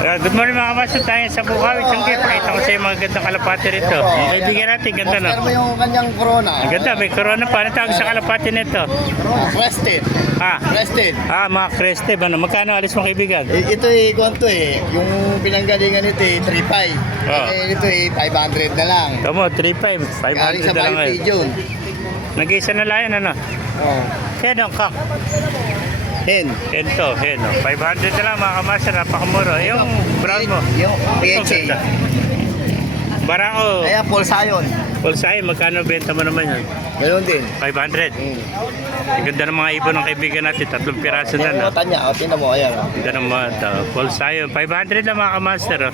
Good morning mga kamasyo, tayo sa Bukawi. Siyempre, pakita ko sa iyo mga gandang kalapati rito. Ang kaibigan natin, ganda no? Pero yung kanyang corona. Ang ganda, may corona pa. Ano tawag sa kalapati nito? Crested. Crested. Mga crested. Ano? Magkano alis mo kaibigan? Ito kwanto yung pinanggalingan nito 3.5. Ito 500 na lang. Tamo, 3.5. 500 na lang ngayon. Nag-isa na lang yan, ano? Yan ang kak. Hen. Hen to, hen. 500 na lang mga kamasyo, napakamura. Yung brown mo. Yung PHA. Barako. Ayan, Pulsayon. Pulsayon, magkano benta mo naman yun? Ganoon din. 500. Ang ganda ng mga ibon ng kaibigan natin, 3 piraso na na. Tanya, tingnan mo, ayan. Ganda ng mga Pulsayon. 500 lang mga kamaster.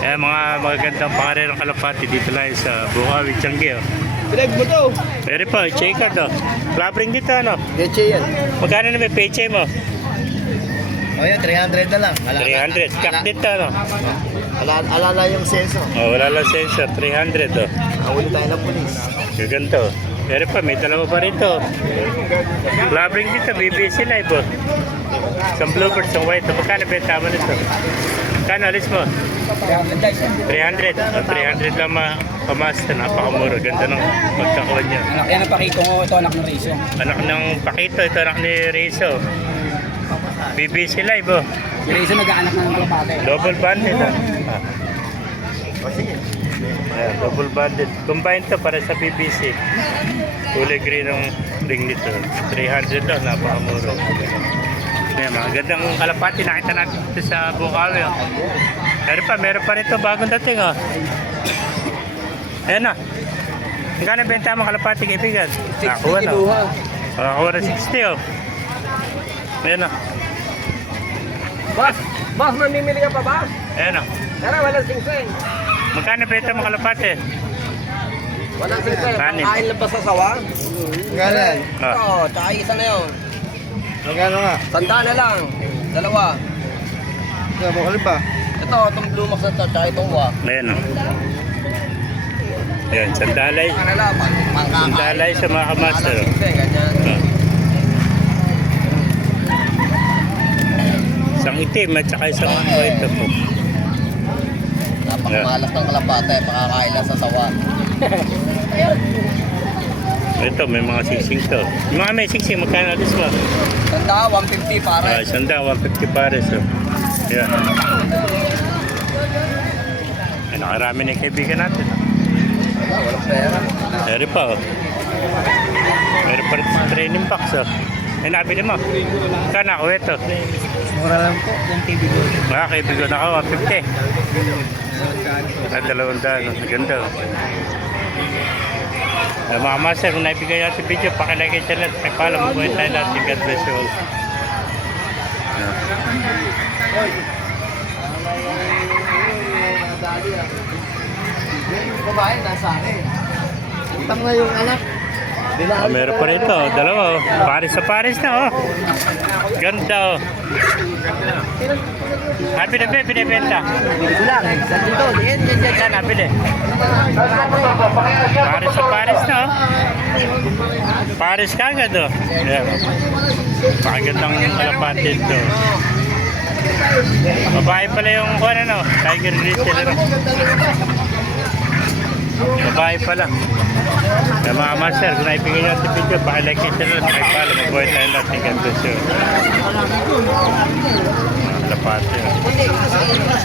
Ayan, mga magagandang pangarerang kalapati dito lang sa Bukawi, Tiangge. Pinag mo to. Pero po, checker to. Flabring dito, ano? Peche yan. Magkano na may peche mo? O yan, 300 na lang. 300. Kak dito, ano? Alala yung senso. Wala lang sensor. 300, oh. Nahuli tayo ng pulis. Gaganto. Pero pa, may dalawa pa rito. Flabring dito, BBC Live, oh. Isang bluebird, isang white. Magkano benta mo nito? Magkano alis mo? 300. 300 lang pamaster. Napakamura. Ganda ng magkakuha niya. Yan ang pakito ko. Ito anak ng Rizzo. Anak ng Pakito. Ito anak ni Rizzo. BBC Live, oh. Si Rizzo nag-aanak ng kalapate. Double banded, ah. Ayan, double banded. Combine to para sa BBC. Kulay green ang ring nito. 300 lang. Napakamura. Ayan, mga gandang kalapati. Nakita natin dito sa Bukawi, oh. Meron pa rito bagong dating, oh. Ayan na. Hanggang na benta mo kalapati kaibigan? Nakakuha na. Nakakuha na 60, oh. Ayan na. Boss, mamimili ka pa ba? Ayan na. Tara, walang singsing. Magkano benta mo kalapati? Walang singsing. Kanin. Kain lang ba sa sawa? Ganan. Oo, tsaka isa na yun. Magkano nga? Tanda na lang. Dalawa. Bakal pa? Ito, itong blue max na ito, tsaka itong wa. Ayan na. Ayan, sandalay. Ano lang, pangkakain. Sandalay sa mga kamaster. Walang singsing, ganyan. Isang itim at saka isang white po. Napakamalas ng kalapate, makakain lang sa sawa. Ito, may mga singsing to. Yung mga may singsing, magkano alis mo? Tanda, 150 pare. Sanda, 150 pares. Oh. Ayan. Ay, nakarami na yung kaibigan natin. Walang pera. Pero pa, oh. Meron pa rin sa training box, oh. Ay, nabili mo. Saan ako ito? Mura lang po, yung TV ko. Mga kaibigan ako, 150. At 200, ganda. Mga master, kung naibigay natin video, pakilike kayo channel. Pakipala, mag-buhay tayo natin. God bless you all. Babae, nasa akin. Utang na yung anak. Meron pa rin ito, dalawa. Paris sa Paris na, oh. Ganda, oh. Binibenta. Dito lang, sa dito. Yan, nabili. Paris sa Paris na, oh. Paris kagad, oh. Yan. Pakagandang kalapati ito. Babae pala yung, ano, Tiger Grizzly, ano. Babae pala. Kaya mga master, kung naibigay nyo sa video, pakilike kayo channel, pakipala, mag-buhay tayo natin. God bless you. Mga kalapati.